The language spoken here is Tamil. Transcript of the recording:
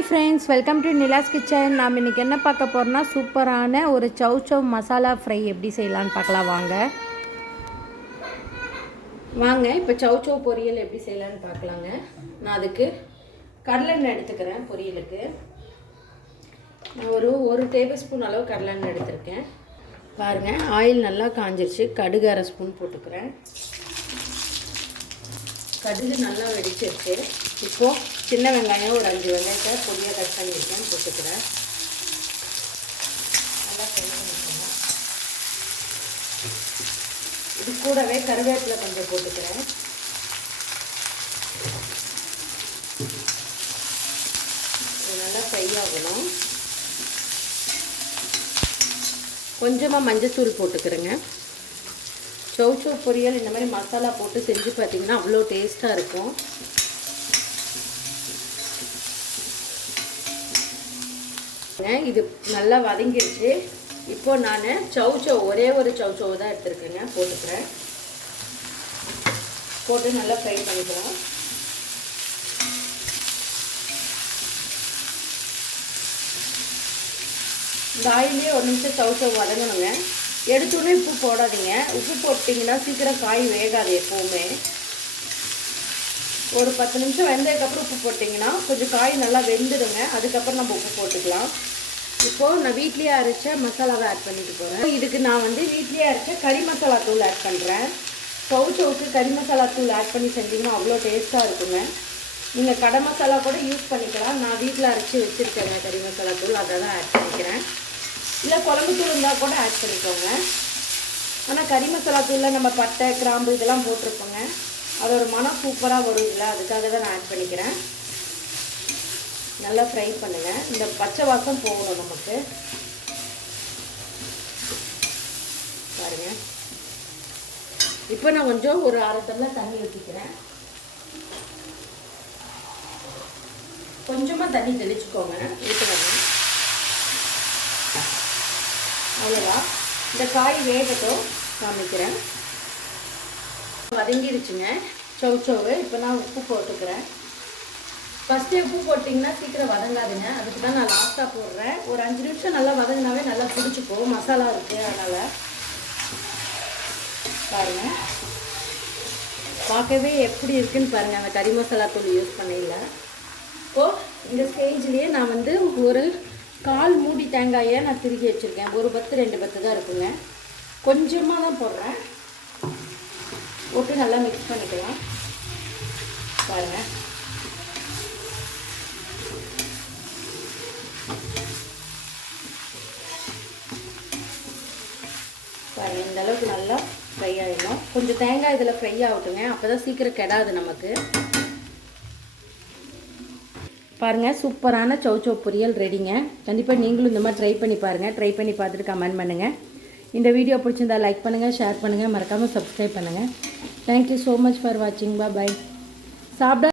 Hi friends welcome to Nila's kitchen நாம் இன்றைக்கி என்ன பார்க்க போகிறோம்னா சூப்பரான ஒரு சவ் சவ் மசாலா ஃப்ரை எப்படி செய்யலான்னு பார்க்கலாம். வாங்க. வாங்க இப்போ சவ் சவ் பொரியல் எப்படி செய்யலான்னு பார்க்கலாங்க. நான் அதுக்கு கடலெண்ணெய் எடுத்துக்கிறேன் பொரியலுக்கு. நான் ஒரு ஒரு டேபிள் ஸ்பூன் அளவு கடலெண்ணெய் எடுத்திருக்கேன். பாருங்கள் ஆயில் நல்லா காஞ்சிருச்சு. கடுகு அரை ஸ்பூன் போட்டுக்கிறேன். கடுகு நல்லா வெடிச்சிருக்கு. இப்போது சின்ன வெங்காயம் ஒரு அஞ்சு வெங்காயத்தை பொடியாக கட் பண்ணியிருக்கேன் போட்டுக்கிறேன். நல்லா ஃப்ரை பண்ணிக்கலாம் இது கூடவே கருவேப்பிலை கொஞ்சம் போட்டுக்கிறேன். நல்லா ஃப்ரை ஆகணும். கொஞ்சமாக மஞ்சத்தூள் போட்டுக்கிறேங்க. சௌ பொரியல் இந்த மாதிரி மசாலா போட்டு செஞ்சு பார்த்தீங்கன்னா அவ்வளோ டேஸ்ட்டாக இருக்கும். இது நல்லா வதங்கிடுச்சு இப்போ நான் சௌ ஒரே ஒரு சௌ தான் எடுத்துருக்கேங்க போட்டுக்கிறேன். போட்டு நல்லா ஃப்ரை பண்ணிக்கலாம். இந்த ஆயிலே ஒரு நிமிஷம் சௌ வதங்கணுங்க. எடுத்தோடனே உப்பு போடாதீங்க. உப்பு போட்டிங்கன்னா சீக்கிரம் காய் வேகாது எப்போவுமே. ஒரு பத்து நிமிஷம் வெந்ததுக்கப்புறம் உப்பு போட்டிங்கன்னா கொஞ்சம் காய் நல்லா வெந்துடுங்க அதுக்கப்புறம் நம்ம உப்பு போட்டுக்கலாம். இப்போது நான் வீட்லேயே அரைச்ச மசாலாவை ஆட் பண்ணிட்டு போகிறேன் இதுக்கு நான் வந்து வீட்லேயே அரைச்ச கறி மசாலா தூள் ஆட் பண்ணுறேன் சவு கறி மசாலா தூள் ஆட் பண்ணி செஞ்சிங்கன்னா அவ்வளோ டேஸ்ட்டாக இருக்குங்க. நீங்கள் கடை மசாலா கூட யூஸ் பண்ணிக்கலாம். நான் வீட்டில் அரைச்சி வச்சுருக்கேங்க கறி மசாலா தூள். அதை தான் ஆட் பண்ணிக்கிறேன். இல்லை குழம்பு தூள் இருந்தால் கூட ஆட் பண்ணிக்கோங்க. ஆனால் கறி மசாலா தூளில் நம்ம பட்டை கிராம்பு இதெல்லாம் போட்டிருப்போங்க அதோட மனம் சூப்பராக வரும் இல்லை அதுக்காக தான் நான் ஆட் பண்ணிக்கிறேன். நல்லா ஃப்ரை பண்ணுங்கள் இந்த பச்சை வாசம் போகணும் நமக்கு. பாருங்க. இப்போ நான் கொஞ்சம் ஒரு அரை டம்ளர் தண்ணி ஊற்றிக்கிறேன் கொஞ்சமாக தண்ணி தெளிச்சுக்கோங்க. ஊற்றுவாங்க இந்த காய் வேகட்டும். காமிக்கிறேன் வதங்கிடுச்சுங்க சவு சவு இப்போ நான் உப்பு போட்டுக்கிறேன். ஃபஸ்ட்டு உப்பு போட்டிங்கன்னா சீக்கிரம் வதங்காதுங்க. அதுக்கு தான் நான் லாஸ்ட்டாக போடுறேன். ஒரு அஞ்சு நிமிஷம் நல்லா வதங்கினாவே நல்லா பிடிச்சிக்கும் மசாலா இருக்குது அதனால். பாருங்கள் பார்க்கவே எப்படி இருக்குன்னு பாருங்கள் அந்த கறி மசாலா தூள் யூஸ் பண்ணல இப்போது இந்த ஸ்டேஜ்லேயே நான் வந்து ஒரு கால் மூடி தேங்காயை நான் திருகி வச்சுருக்கேன். ஒரு பத்து ரெண்டு பத்து தான் இருக்குங்க. கொஞ்சமாக தான் போடுறேன். போட்டு நல்லா மிக்ஸ் பண்ணிக்கலாம். பாருங்கள் பாருங்கள் இந்த அளவுக்கு நல்லா ஃப்ரை ஆகிடும் கொஞ்சம் தேங்காய் இதில் ஃப்ரை ஆகட்டுங்க. அப்போ தான் சீக்கிரம் கெடாது நமக்கு. பாருங்கள் சூப்பரான சௌ சௌ பொரியல் ரெடிங்க கண்டிப்பாக நீங்களும் இந்த மாதிரி ட்ரை பண்ணி பாருங்கள் ட்ரை பண்ணி பார்த்துட்டு கமெண்ட் பண்ணுங்கள் இந்த வீடியோ பிடிச்சிருந்தா லைக் பண்ணுங்கள் ஷேர் பண்ணுங்கள் மறக்காமல் சப்ஸ்கிரைப் பண்ணுங்கள் தேங்க்யூ ஸோ மச் ஃபார் வாட்சிங் பா பாய் சாப்பிட